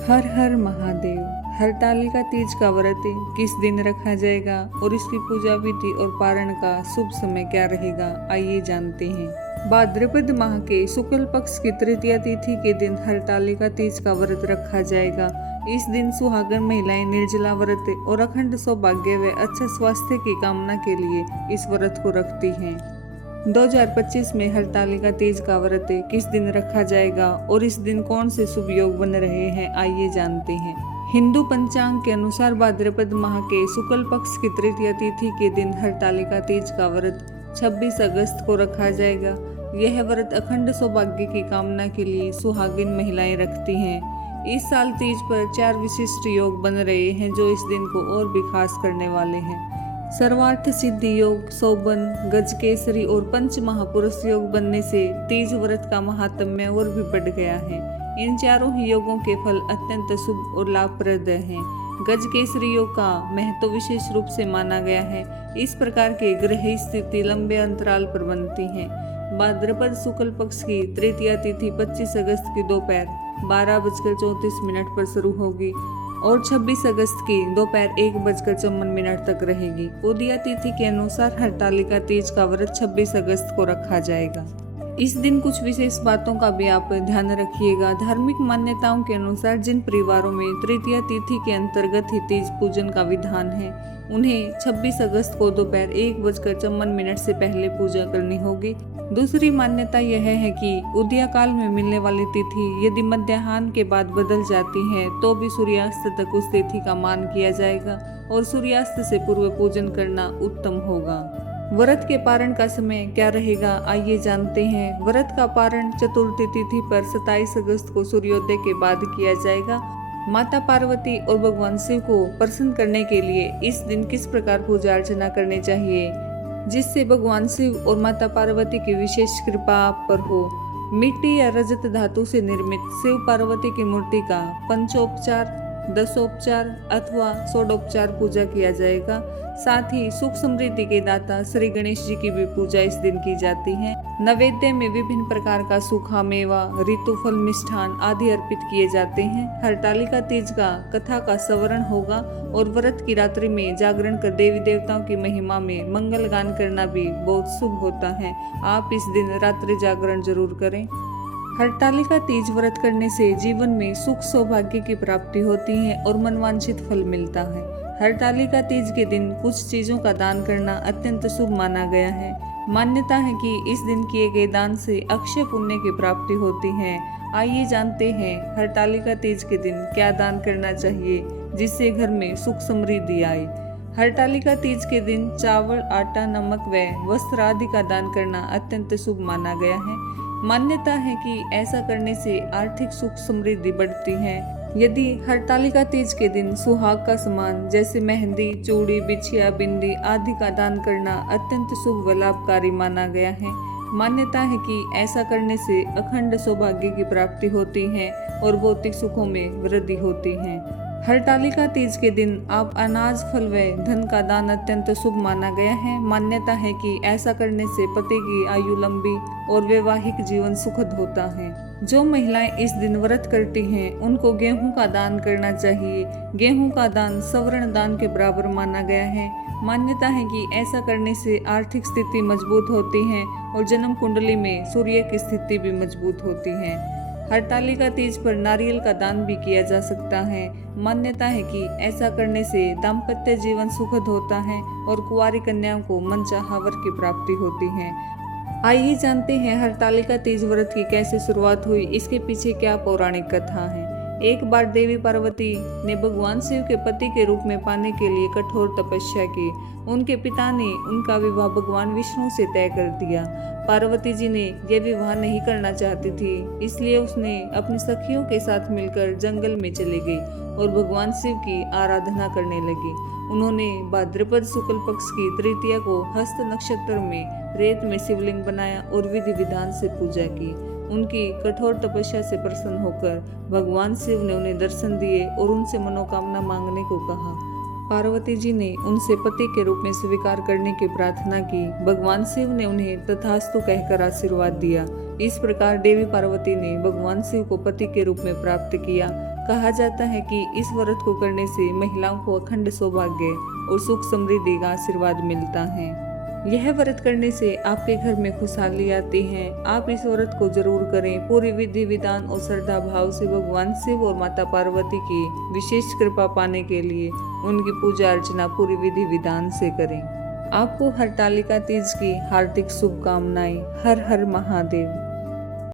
हर हर महादेव। हरतालिका तीज का व्रत किस दिन रखा जाएगा और इसकी पूजा विधि और पारण का शुभ समय क्या रहेगा, आइए जानते हैं। भाद्रपद माह के शुक्ल पक्ष की तृतीया तिथि के दिन हरतालिका तीज का व्रत रखा जाएगा। इस दिन सुहागन महिलाएं निर्जला व्रत और अखंड सौभाग्य व अच्छा स्वास्थ्य की कामना के लिए इस व्रत को रखती हैं। 2025 में हरतालिका तीज का व्रत किस दिन रखा जाएगा और इस दिन कौन से शुभ योग बन रहे हैं, आइए जानते हैं। हिंदू पंचांग के अनुसार भाद्रपद माह के शुक्ल पक्ष की तृतीया तिथि के दिन हरतालिका तीज का व्रत 26 अगस्त को रखा जाएगा। यह व्रत अखंड सौभाग्य की कामना के लिए सुहागिन महिलाएं रखती हैं। इस साल तीज पर 4 विशिष्ट योग बन रहे हैं जो इस दिन को और भी खास करने वाले हैं। सर्वार्थ सिद्धि योग, शोभन, गजकेसरी और पंच महापुरुष योग बनने से तीज व्रत का महात्म्य और भी बढ़ गया है। इन चारों ही योगों के फल अत्यंत शुभ और लाभप्रद हैं। गजकेसरी योग का महत्व विशेष रूप से माना गया है। इस प्रकार के ग्रह स्थिति लंबे अंतराल पर बनती है। भाद्रपद शुक्ल पक्ष की तृतीया तिथि 25 अगस्त की दोपहर 12:34 पर शुरू होगी और 26 अगस्त की दोपहर 1:54 तक रहेगी। उदया तिथि के अनुसार हरतालिका तीज का व्रत 26 अगस्त को रखा जाएगा। इस दिन कुछ विशेष बातों का भी आप ध्यान रखिएगा। धार्मिक मान्यताओं के अनुसार जिन परिवारों में तृतीया तिथि के अंतर्गत ही तीज पूजन का विधान है, उन्हें 26 अगस्त को दोपहर 1:54 से पहले पूजा करनी होगी। दूसरी मान्यता यह है कि उदया काल में मिलने वाली तिथि यदि मध्याह्न के बाद बदल जाती है तो भी सूर्यास्त तक उस तिथि का मान किया जाएगा और सूर्यास्त से पूर्व पूजन करना उत्तम होगा। व्रत के पारण का समय क्या रहेगा, आइए जानते हैं। व्रत का पारण चतुर्थी तिथि पर 27 अगस्त को सूर्योदय के बाद किया जाएगा। माता पार्वती और भगवान शिव को प्रसन्न करने के लिए इस दिन किस प्रकार पूजा अर्चना करनी चाहिए जिससे भगवान शिव और माता पार्वती की विशेष कृपा आप पर हो। मिट्टी या रजत धातु से निर्मित शिव पार्वती की मूर्ति का पंचोपचार, दशोपचार अथवा षोडोपचार पूजा किया जाएगा। साथ ही सुख समृद्धि के दाता श्री गणेश जी की भी पूजा इस दिन की जाती है। नैवेद्य में विभिन्न प्रकार का सूखा मेवा, ऋतुफल, मिष्ठान आदि अर्पित किए जाते हैं। हरतालिका तीज का कथा का स्मरण होगा और व्रत की रात्रि में जागरण कर देवी देवताओं की महिमा में मंगल गान करना भी बहुत शुभ होता है। आप इस दिन रात्रि जागरण जरूर करें। हरतालिका तीज व्रत करने से जीवन में सुख सौभाग्य की प्राप्ति होती है और मनवांछित फल मिलता है। हरतालिका तीज के दिन कुछ चीजों का दान करना अत्यंत शुभ माना गया है। मान्यता है कि इस दिन किए गए दान से अक्षय पुण्य की प्राप्ति होती है। आइए जानते हैं हरतालिका तीज के दिन क्या दान करना चाहिए जिससे घर में सुख समृद्धि आए। हरतालिका तीज के दिन चावल, आटा, नमक व वस्त्र आदि का दान करना अत्यंत शुभ माना गया है। मान्यता है कि ऐसा करने से आर्थिक सुख समृद्धि बढ़ती है। यदि हरतालिका तीज के दिन सुहाग का सामान जैसे मेहंदी, चूड़ी, बिछिया, बिंदी आदि का दान करना अत्यंत शुभ व लाभकारी माना गया है। मान्यता है कि ऐसा करने से अखंड सौभाग्य की प्राप्ति होती है और भौतिक सुखों में वृद्धि होती है। हरतालिका तीज के दिन आप अनाज, फल व धन का दान अत्यंत शुभ माना गया है। मान्यता है कि ऐसा करने से पति की आयु लंबी और वैवाहिक जीवन सुखद होता है। जो महिलाएं इस दिन व्रत करती हैं उनको गेहूं का दान करना चाहिए। गेहूं का दान स्वर्ण दान के बराबर माना गया है। मान्यता है कि ऐसा करने से आर्थिक स्थिति मजबूत होती है और जन्म कुंडली में सूर्य की स्थिति भी मजबूत होती है। हरतालिका तीज पर नारियल का दान भी किया जा सकता है। मान्यता है कि ऐसा करने से दाम्पत्य जीवन सुखद होता है और कुंवारी कन्याओं को मनचाहा वर की प्राप्ति होती है। आइए जानते हैं हरतालिका तीज व्रत की कैसे शुरुआत हुई, इसके पीछे क्या पौराणिक कथा है। एक बार देवी पार्वती ने भगवान शिव के पति के रूप में पाने के लिए कठोर तपस्या की। उनके पिता ने उनका विवाह भगवान विष्णु से तय कर दिया। पार्वती जी ने यह विवाह नहीं करना चाहती थी, इसलिए उसने अपनी सखियों के साथ मिलकर जंगल में चली गई और भगवान शिव की आराधना करने लगी। उन्होंने भाद्रपद शुक्ल पक्ष की तृतीया को हस्त नक्षत्र में रेत में शिवलिंग बनाया और विधि विधान से पूजा की। उनकी कठोर तपस्या से प्रसन्न होकर भगवान शिव ने उन्हें दर्शन दिए और उनसे मनोकामना मांगने को कहा। पार्वती जी ने उनसे पति के रूप में स्वीकार करने की प्रार्थना की। भगवान शिव ने उन्हें तथास्तु कहकर आशीर्वाद दिया। इस प्रकार देवी पार्वती ने भगवान शिव को पति के रूप में प्राप्त किया। कहा जाता है कि इस व्रत को करने से महिलाओं को अखंड सौभाग्य और सुख समृद्धि का आशीर्वाद मिलता है। यह व्रत करने से आपके घर में खुशहाली आती है। आप इस व्रत को जरूर करें। पूरी विधि विधान और श्रद्धा भाव से भगवान शिव और माता पार्वती की विशेष कृपा पाने के लिए उनकी पूजा अर्चना पूरी विधि विधान से करें। आपको हरतालिका तीज की हार्दिक शुभकामनाएं। हर हर महादेव।